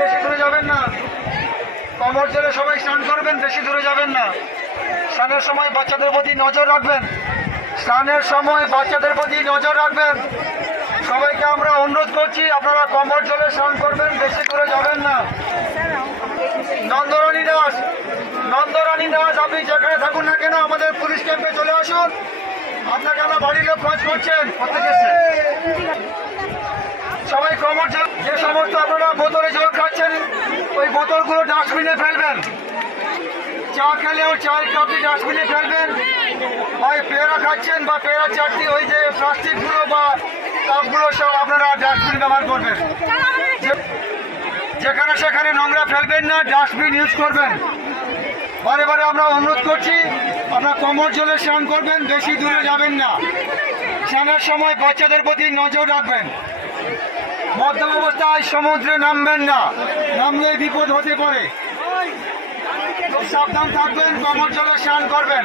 বেশি দূরে যাবেন না, কমর জলে সবাই স্নান করবেন, বেশি দূরে যাবেন না। স্নানের সময় বাচ্চাদের প্রতি নজর রাখবেন, স্নানের সময় বাচ্চাদের প্রতি নজর রাখবেন। সবাইকে আমরা অনুরোধ করছি, আপনারা কমর জলে স্নান করবেন, বেশি দূরে যাবেন না। নন্দরানী দাস, নন্দরানী দাস, আপনি যেখানে থাকুন না কেন আমাদের পুলিশ ক্যাম্পে চলে আসুন। আপনাকে আমরা বাড়ির লোক খোঁজ করছেন, কোথায় গেছেন? সবাই কমর জল, যে সমস্ত আপনারা বোতলে জল খাচ্ছেন ওই বোতলগুলো ডাস্টবিনে ফেলবেন। চা খেলেও চায়ের কাপটি ডাস্টবিনে ফেলবেন। হয় পেয়ারা খাচ্ছেন বা পেয়ারা চাটনি, ওই যে প্লাস্টিকগুলো বা কাপগুলো সব আপনারা ডাস্টবিন ব্যবহার করবেন। যেখানে সেখানে নোংরা ফেলবেন না, ডাস্টবিন ইউজ করবেন। বারে বারে আমরা অনুরোধ করছি, আপনারা কমর জলে স্নান করবেন, বেশি দূরে যাবেন না। স্নানের সময় বাচ্চাদের প্রতি নজর রাখবেন। মধ্যম অবস্থায় সমুদ্রে নামবেন না, নামলে বিপদ হতে পারে। খুব সাবধান থাকবেন, কমর জলে স্নান করবেন।